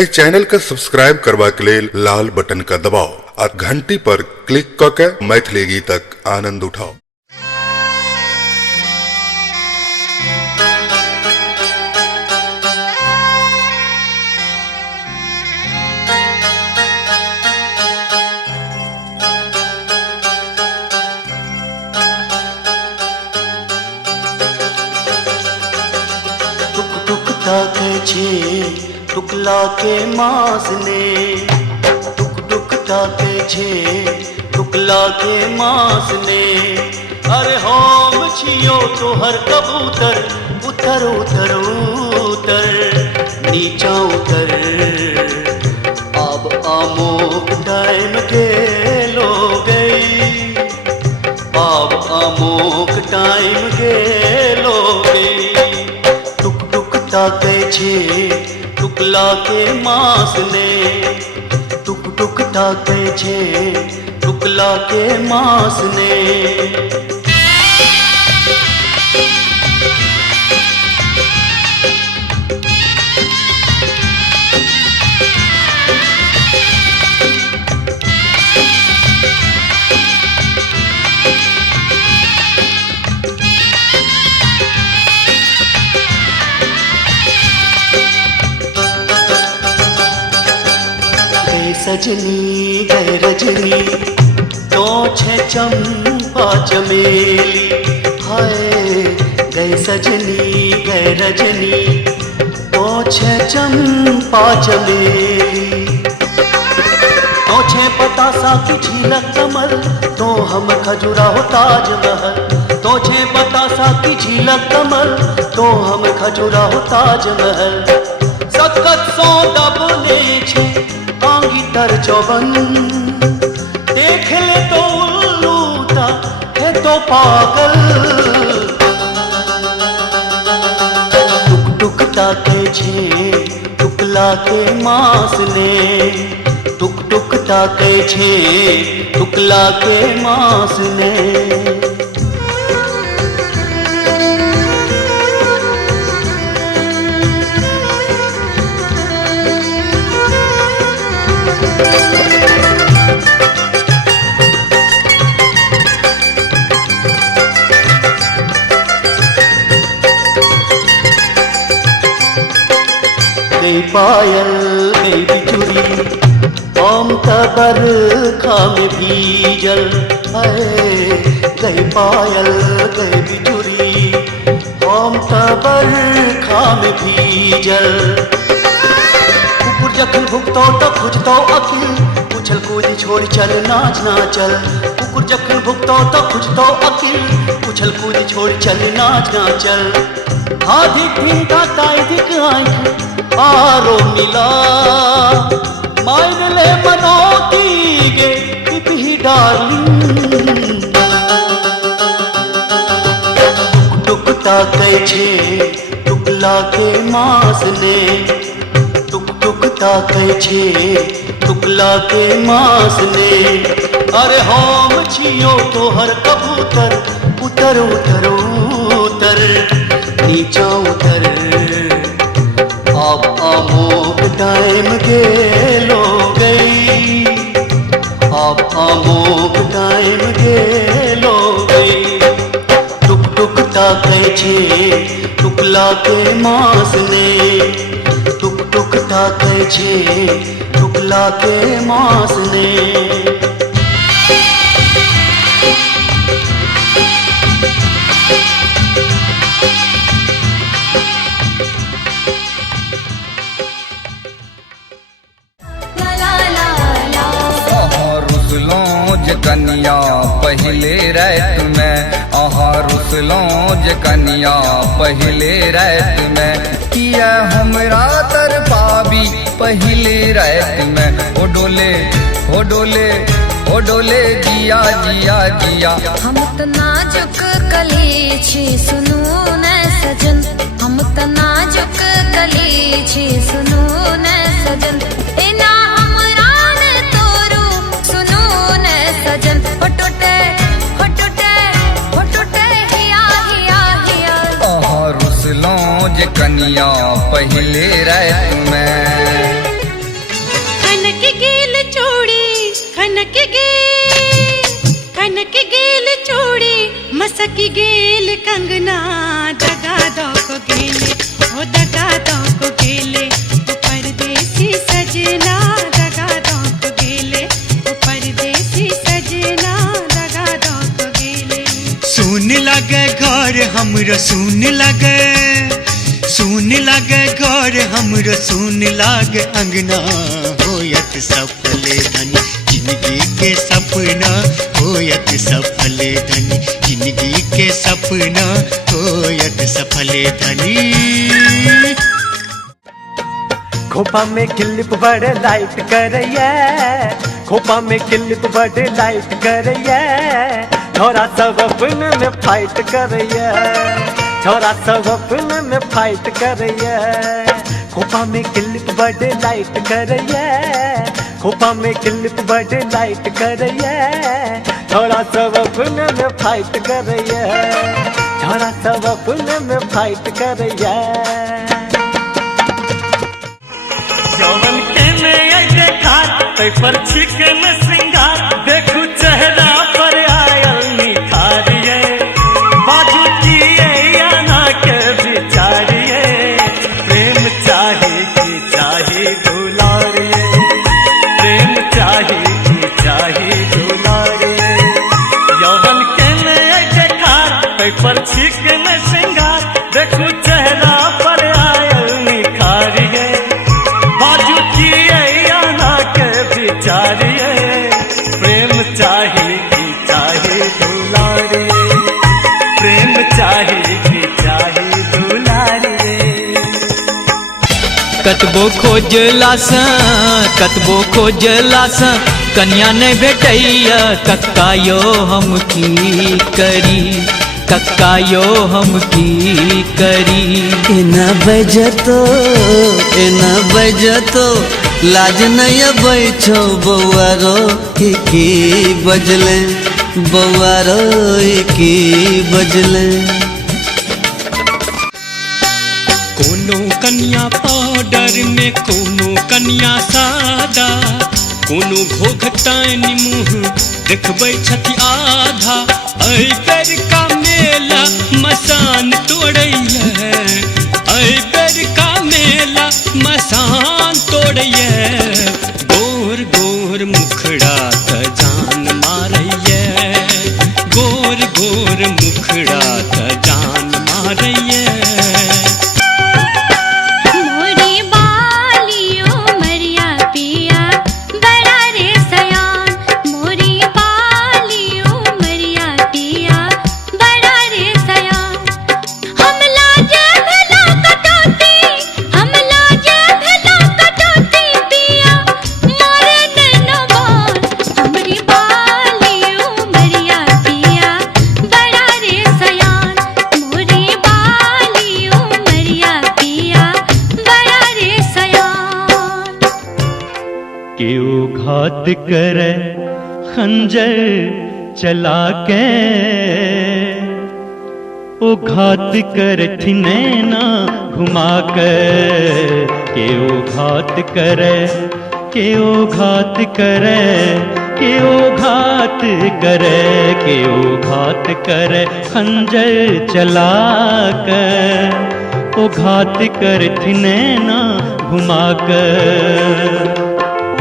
ए channel का subscribe करवा के लिए लाल बटन का दबाओ और घंटी पर क्लिक करके मैथिली गीतक आनंद उठाओ। टुकला के मास ने टुक ताके छे टुकला के मास ने अरे हम छियो तो हर कबूतर उतर उतर उतर नीचा उतर अब आमोक टाइम के लो गई अब आमोक टाइम के लो गई टुक ताके छे टुकला के मास ने टुक ताके छे टुकला के मास ने सजनी गए रजनी तो छे चंपा चमेली हाय गए सजनी गए रजनी तो छे चंपा चमेली तो छे पतासा की झीलक कमल तो हम खजुरा हो ताजमहल तो छे पतासा की झीलक कमल तो हम खजुरा हो ताजमहल सखत सो दबने छे तर चौबन देख ले तो उल्लूता है तो पागल टुक ताके छे टुकला के मास ने टुक ताके छे टुकला के मास ने गई पायल गई बिचुरी हम तबर खा में भीजल है गई पायल गई बिचुरी हम तबर खा में भीजल कुकुर जखन भुगतो तो खुजतो अकिल उछल कूद छोड़ चल नाच ना चल कुकुर जखन भुगतो तो खुजतो अकिल उछल कूद छोड़ चल नाच ना चल आधी भिंगा ताई दिख आंख आरो मिला मायने ले मनोती गे पिपी डार्लिंग टुक ताके छे टुकला के मास ने टुक ताके छे टुकला के मास ने अरे हम छियो तो हर कबूतर उतर उतर उतर नीचा उतर अब आमोक टाइम के लो गई अब आमोक टाइम के लो गई टुक ताके छे टुकला के मास ने टुक ताके छे टुकला के मास ने कनिया पहले रात में आहा रुसलों कनिया पहले रात में किया हमरा तरफा भी पहले रात में ओ डोले जिया जिया जिया हम त नाजुक कली छी सुनू न सजन हम त नाजुक कली छी सुनू न सजन एना हमरा ने तोरू सुनू न सजन हो टूटे हिया हिया हिया आहा रुसलों कनिया पहले रात में की गेल कंगना दगा दो को गेले, ओ दगा दो को गेले, ओ परदेसी सजना दगा दो को गेले, ओ परदेसी सजना दगा दो को गेले। सुन लगे घर हमरो सुन लगे, सुन लगे घर हमरो सुन लागे अंगना, होयत सफल धनी जिंदगी के सपना, होयत सफल धनी जिंदगी के सपना, होयत सफल धनी। खोपा में क्लिप बड़े लाइट करैया, खोपा में क्लिप बड़े लाइट करैया, छोरा सब अपने में फाइट करैया, छोरा सब अपने में फाइट करैया। खोपा में क्लिप बड़े लाइट करैया, खोपा में क्लिप बड़े लाइट करैया, छोरा सब अपने में फाइट करैया, छोरा सब अपने में फाइट करैया। जवन के में देखा पर छिकन श्रृंगार, देखू चेहरा पर आयल निखारिए, बाजू किए या ना के बिचारिए, प्रेम चाहे कि चाहे दुलारिए, प्रेम चाहे कि चाहे दुलारिए। यौवन के में देखा पर छिकन श्रृंगार, देखू चेहरा पर आयल निखारिए, बाजू किए या ना के बिचारिए, प्रेम चाहे कि चाहे दुलारिए, प्रेम चाहे कि चाहे दुलारिए। कतबो खोजलासा, कतबो खोजलासा, कन्या नहीं भेटैया, कक्का यो हम की करी, कक्का यो हम की करी। एना बजतो, एना बजतो, लाज नहीं बैठो बौआरो की बजले, बौआरो की बजले। कोनो कन्या पाउडर में, कोनो कन्या सादा, कोनो घोघतान मुँह देखबै छथि आधा, ऐ बेर का मेला मसान तोड़ैया, ऐ बेर का मेला मसान तोड़ैया, गोर गोर मुखड़ा त जान मारैया, गोर गोर मुखड़ा त जान मारैया। मोरी बालियो मरिया पिया बड़ा रे सयान, मोरी बालियो मरिया पिया बड़ा रे सयान। हम लाजे भला कटौती, हम लाजे भला कटौती पिया मारे नैनो बान, हमरी बालियो मरिया पिया बड़ा रे सयान, मोरी बालियो मरिया पिया बड़ा रे सयान। केहू घात करे खंजर चला के, ओ घात करथि नैना घुमा के, केहू घात करे, केहू घात करे, केहू घात करे, केहू घात करे खंजर चला के, ओ घात करथि नैना घुमा के।